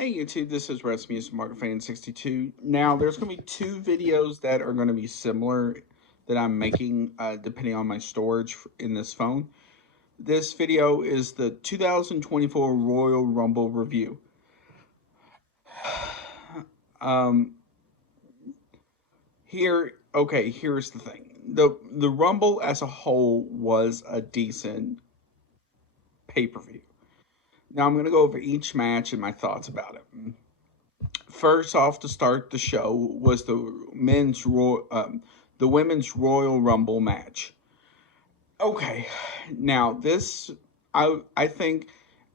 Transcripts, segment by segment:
Hey YouTube, this is Rasmus Market Fan 62. Now, there's going to be two videos that are going to be similar that I'm making depending on my storage in this phone. This video is the 2024 Royal Rumble review. Um, here's the thing. The Rumble as a whole was a decent pay-per-view. Now, I'm going to go over each match and my thoughts about it. First off, to start the show was the women's Royal Rumble match. Okay, now this I think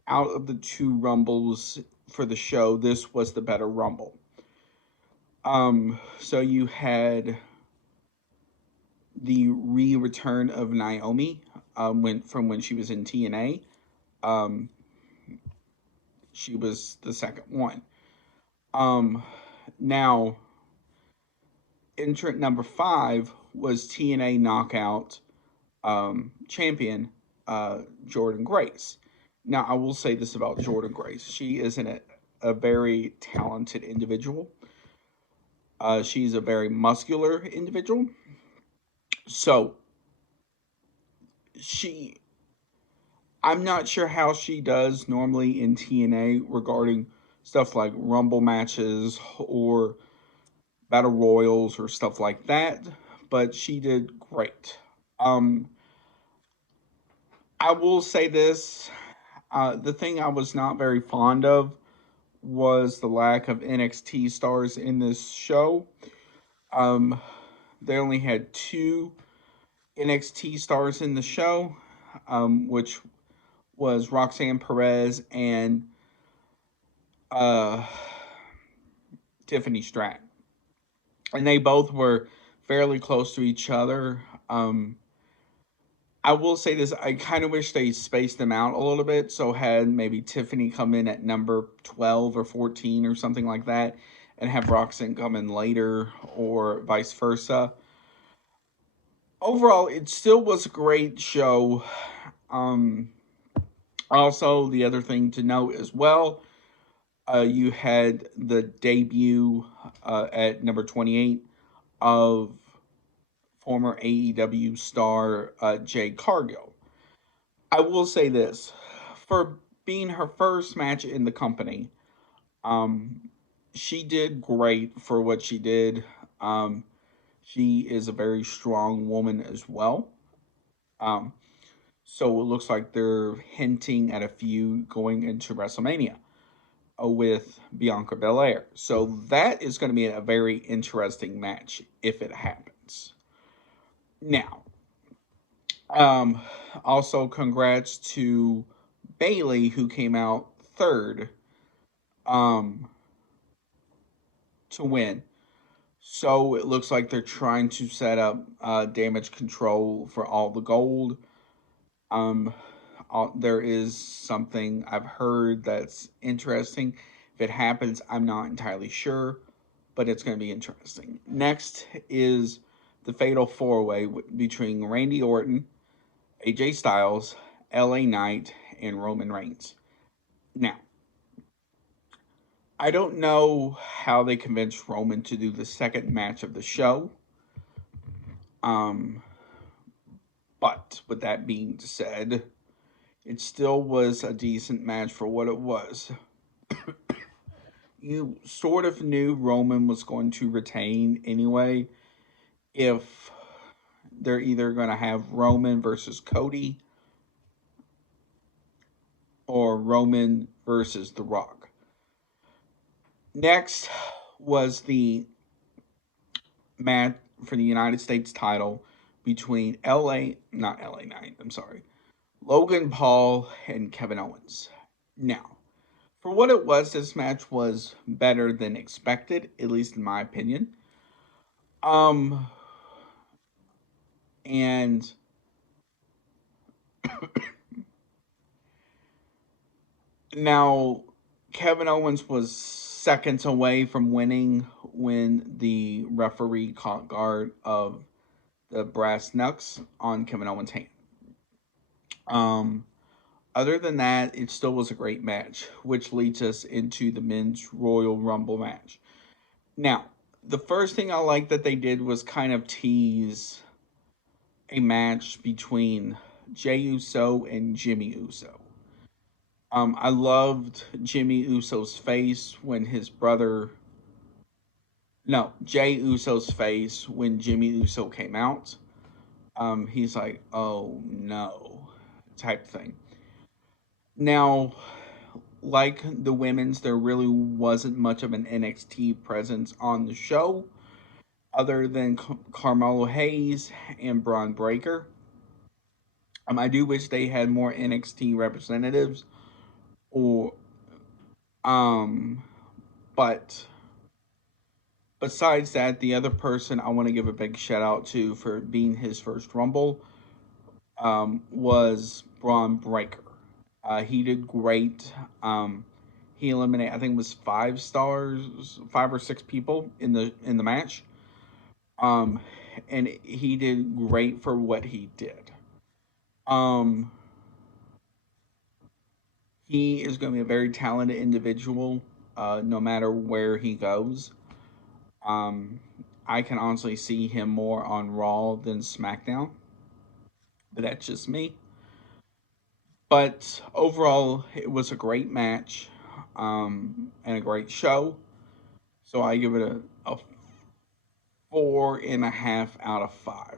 out of the two Rumbles for the show, this was the better Rumble. So you had the return of Naomi, when she was in TNA. Um, she was the second one. Um, Now entrant number 5 was TNA Knockout champion Jordynne Grace. Now, I will say this about Jordynne Grace: she is a very talented individual. She's a very muscular individual. So she, I'm not sure how she does normally in TNA regarding stuff like Rumble matches or Battle Royals or stuff like that, but she did great. Um, I will say this: the thing I was not very fond of was the lack of NXT stars in this show. Um, they only had two NXT stars in the show, which was Roxanne Perez and uh, Tiffany Stratton. And they both were fairly close to each other. I will say this: I kind of wish they spaced them out a little bit. So had maybe Tiffany come in at number 12 or 14 or something like that, and have Roxanne come in later, or vice versa. Overall, it still was a great show. Um, Also, the other thing to note as well, you had the debut at number 28 of former AEW star Jade Cargill. I will say this: for being her first match in the company, um, she did great for what she did. Um, she is a very strong woman as well. Um, so it looks like they're hinting at a feud going into WrestleMania with Bianca Belair. So that is going to be a very interesting match if it happens. Now, um, also congrats to Bayley, who came out third um, to win. So it looks like they're trying to set up damage control for all the gold. Um, there is something I've heard that's interesting. If it happens, I'm not entirely sure, but it's going to be interesting. Next is the Fatal Four Way between Randy Orton, AJ Styles, LA Knight, and Roman Reigns. Now, I don't know how they convinced Roman to do the second match of the show. Um, but with that being said, it still was a decent match for what it was. You sort of knew Roman was going to retain anyway if they're either going to have Roman versus Cody or Roman versus The Rock. Next was the match for the United States title between not LA Knight, I'm sorry, Logan Paul and Kevin Owens. Now, for what it was, this match was better than expected, at least in my opinion. Um, and now Kevin Owens was seconds away from winning when the referee caught guard of the brass knucks on Kevin Owens' hand. Um, Other than that, it still was a great match, which leads us into the men's Royal Rumble match. Now, the first thing I like that they did was kind of tease a match between Jey Uso and Jimmy Uso. I loved Jimmy Uso's face when his brother, no, Jey Uso's face when Jimmy Uso came out. He's like, oh no, type thing. Now, like the women's, there really wasn't much of an NXT presence on the show other than Carmelo Hayes and Braun Breaker. I do wish they had more NXT representatives, or um, but besides that, the other person I want to give a big shout out to for being his first Rumble was Braun Breaker. He did great. He eliminated, I think it was 5 stars, 5 or 6 people in the match. Um, and he did great for what he did. Um, he is going to be a very talented individual, no matter where he goes. Um, I can honestly see him more on Raw than SmackDown, but that's just me. But overall, it was a great match, and a great show. So I give it a 4.5 out of 5.